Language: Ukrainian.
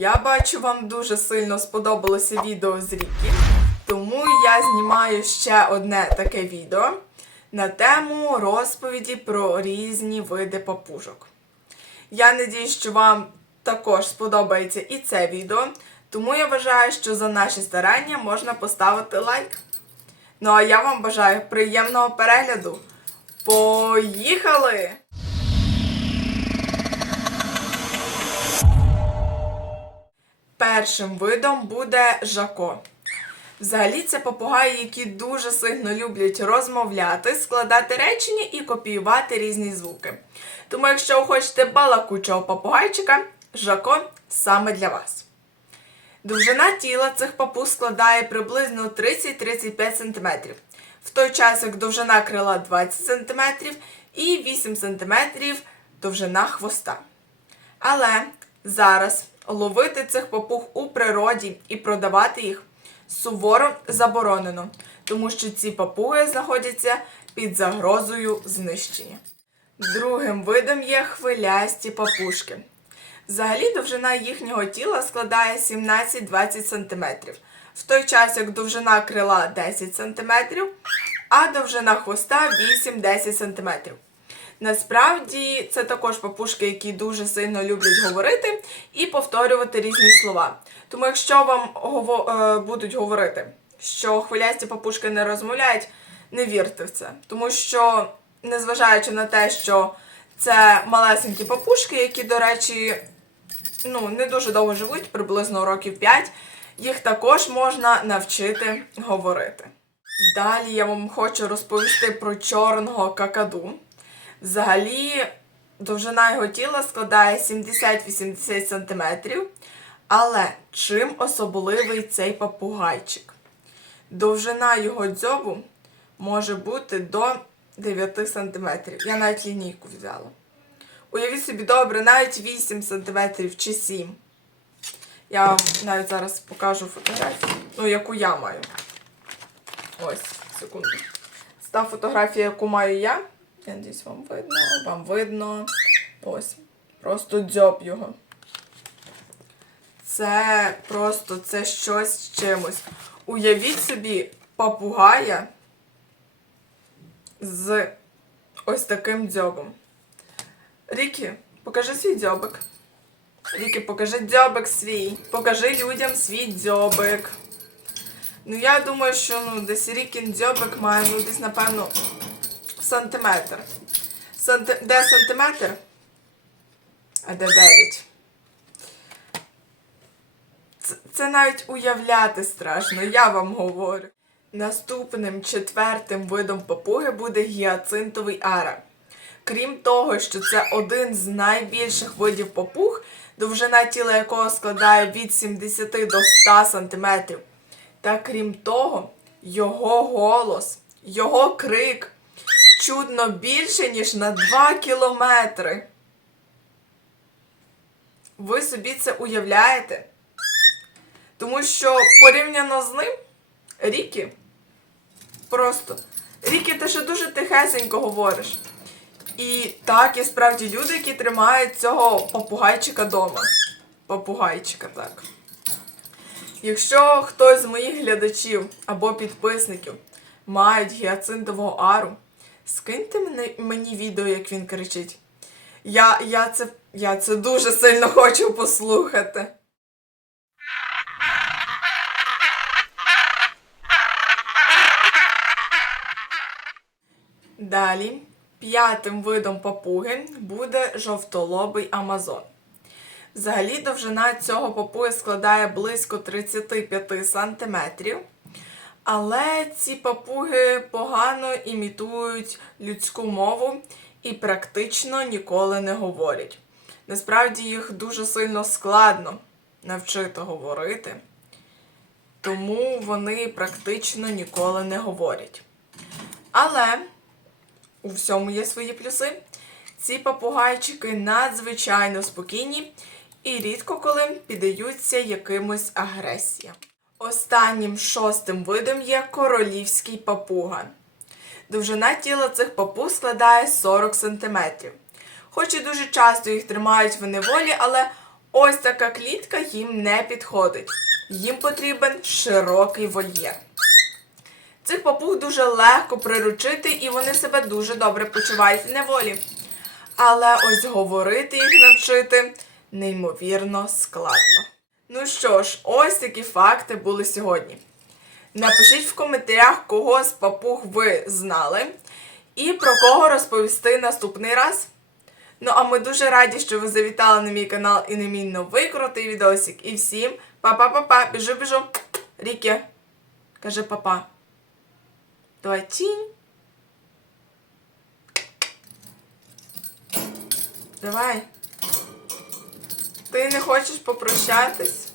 Я бачу, вам дуже сильно сподобалося відео з Рікі, тому я знімаю ще одне таке відео на тему розповіді про різні види папужок. Я надіюсь, що вам також сподобається і це відео, тому я вважаю, що за наші старання можна поставити лайк. Ну а я вам бажаю приємного перегляду. Поїхали! Першим видом буде жако. Взагалі, це попугаї, які дуже сильно люблять розмовляти, складати речення і копіювати різні звуки. Тому, якщо ви хочете балакучого попугайчика, жако саме для вас. Довжина тіла цих папуг складає приблизно 30-35 см, в той час як довжина крила 20 см і 8 см довжина хвоста. Але зараз ловити цих папуг у природі і продавати їх суворо заборонено, тому що ці папуги знаходяться під загрозою знищення. Другим видом є хвилясті папушки. Взагалі довжина їхнього тіла складає 17-20 см, в той час як довжина крила 10 см, а довжина хвоста 8-10 см. Насправді це також папушки, які дуже сильно люблять говорити і повторювати різні слова. Тому якщо вам е, будуть говорити, що хвилясті папушки не розмовляють, не вірте в це. Тому що, незважаючи на те, що це малесенькі папушки, які, до речі, ну, не дуже довго живуть, приблизно років 5, їх також можна навчити говорити. Далі я вам хочу розповісти про чорного какаду. Взагалі, довжина його тіла складає 70-80 см. Але чим особливий цей попугайчик? Довжина його дзьобу може бути до 9 см. Я навіть лінійку взяла. Уявіть собі, добре, навіть 8 см чи 7. Я вам навіть зараз покажу фотографію, ну, яку я маю. Ось, секунду. Та фотографія, яку маю я. Я надіюсь, вам видно. Вам видно. Ось. Просто дзьоб його. Це просто це щось з чимось. Уявіть собі папугая з ось таким дзьобом. Рікі, покажи свій дзьобик. Рікі, покажи дзьобик свій. Покажи людям свій дзьобик. Ну, я думаю, що ну, десь Рікін дзьобик має ну, десь, напевно, сантиметр. Санти... Де сантиметр? А де 9? Це, навіть уявляти страшно, я вам говорю. Наступним четвертим видом папуги буде гіацинтовий ара. Крім того, що це один з найбільших видів папуг, довжина тіла якого складає від 70 до 100 см. Та крім того, його голос, його крик чудно більше, ніж на 2 кілометри. Ви собі це уявляєте? Тому що порівняно з ним, Рікі просто. Рікі, ти ще дуже тихесенько говориш. І так, є справді люди, які тримають цього попугайчика дома. Попугайчика, так. Якщо хтось з моїх глядачів або підписників мають гіацинтового ару, скиньте мені, відео, як він кричить. Я, я, це, я це дуже сильно хочу послухати. Далі, п'ятим видом папуги буде жовтолобий Амазон. Взагалі довжина цього папуги складає близько 35 см. Але ці папуги погано імітують людську мову і практично ніколи не говорять. Насправді їх дуже сильно складно навчити говорити, тому вони практично ніколи не говорять. Але у всьому є свої плюси. Ці попугайчики надзвичайно спокійні і рідко коли піддаються якимось агресіям. Останнім шостим видом є королівський папуга. Довжина тіла цих папуг складає 40 см. Хоч і дуже часто їх тримають в неволі, але Ось така клітка їм не підходить. Їм потрібен широкий вольєр. Цих папуг дуже легко приручити, і вони себе дуже добре почувають в неволі. Але ось говорити їх навчити неймовірно складно. Ну що ж, ось такі факти були сьогодні. Напишіть в коментарях, кого з папуг ви знали, і про кого розповісти наступний раз. Ну а ми дуже раді, що ви завітали на мій канал і на мій крутий відосик. І всім па-па-па-па, біжу, біжу. Рікі, каже папа. Давай. Давай. Ти не хочеш попрощатись?